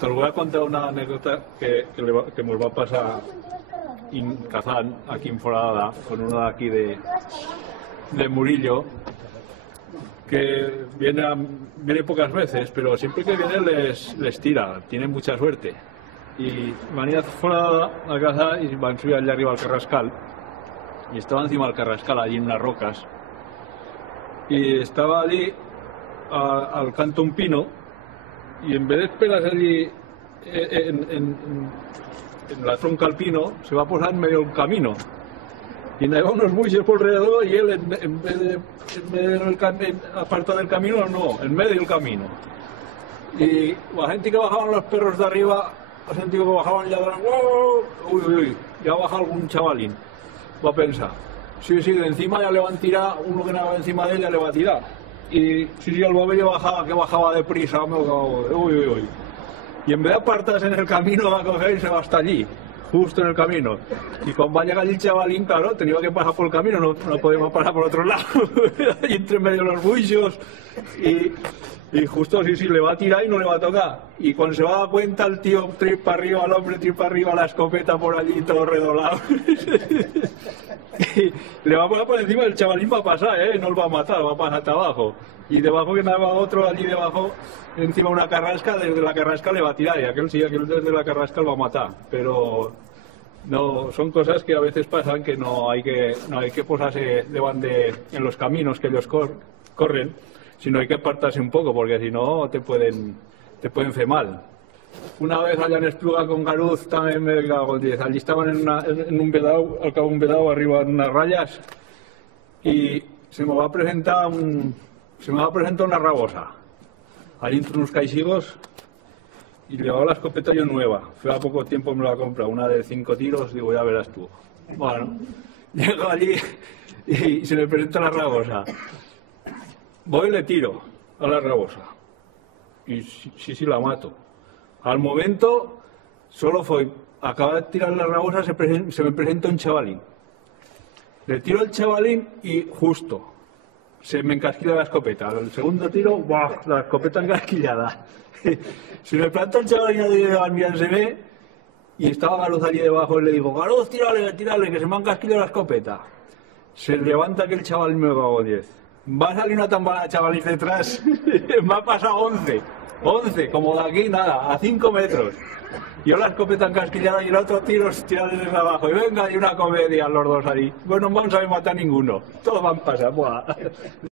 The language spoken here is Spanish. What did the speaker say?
Te os voy a contar una anécdota que nos va a pasar en Kazán, aquí en Forada, con uno de aquí de Murillo, que viene pocas veces, pero siempre que viene les tira, tiene mucha suerte. Y van a ir a Forada a cazar y van a subir allá arriba al Carrascal. Y estaba encima del Carrascal, allí en unas rocas. Y estaba allí al canto un pino, y en vez de esperarse allí en la tronca al pino, se va a posar en medio del camino. Y me va unos buitres por alrededor y él en vez de apartado del camino, no, en medio del camino. Y la gente que bajaban los perros de arriba, la gente que bajaban ya de uy, uy, uy, ya baja algún chavalín. Va a pensar, sí, de encima ya le van a tirar, uno que nada encima de él ya le va a tirar. Y sí, el bobe que bajaba deprisa, uy. Y en vez de apartarse en el camino, va a coger y se va hasta allí, justo en el camino. Y cuando va a llegar el chavalín, claro, tenía que pasar por el camino, no podemos pasar por otro lado. Y entre medio de los buillos. Y justo sí, le va a tirar y no le va a tocar. Y cuando se va a dar cuenta, el tío tripa arriba, el hombre tripa arriba, la escopeta por allí, todo redoblado. Y le va a poner por encima, el chavalín va a pasar, no lo va a matar, va a pasar hasta abajo. Y debajo que nada va otro allí debajo, encima una carrasca, desde la carrasca le va a tirar, y aquel desde la carrasca lo va a matar. Pero no, son cosas que a veces pasan, que no hay que posarse en los caminos que ellos corren, sino hay que apartarse un poco, porque si no te pueden hacer mal. Una vez allá en Espluga con Garuz también me cago en 10. Allí estaban en un vedado, al cabo de un vedado, arriba en unas rayas, y se me va a presentar una rabosa. Allí entre unos caixigos, y llevaba la escopeta yo nueva. Fue a poco tiempo me la compra, una de 5 tiros, digo, ya verás tú. Bueno, llego allí y se me presenta la rabosa. Voy y le tiro a la rabosa. Y sí, la mato. Al momento, acaba de tirar la rabosa, se me presenta un chavalín. Le tiro al chavalín y justo se me encasquilla la escopeta. Al segundo tiro, ¡buah!, la escopeta encasquillada. Se me planta el chavalín allí de se ve, y estaba Garuz allí debajo y le digo, Garuz, tírale, que se me ha encasquillado la escopeta. Se levanta aquel chaval y me cago 10. Va a salir una tambana de chavalín detrás. Me ha pasado 11, como de aquí nada, a 5 metros. Yo la escopeta encasquillada y el otro tiro tirado desde abajo. Y venga, hay una comedia los dos ahí. Bueno, no vamos a matar ninguno. Todos van a pasar. Buah.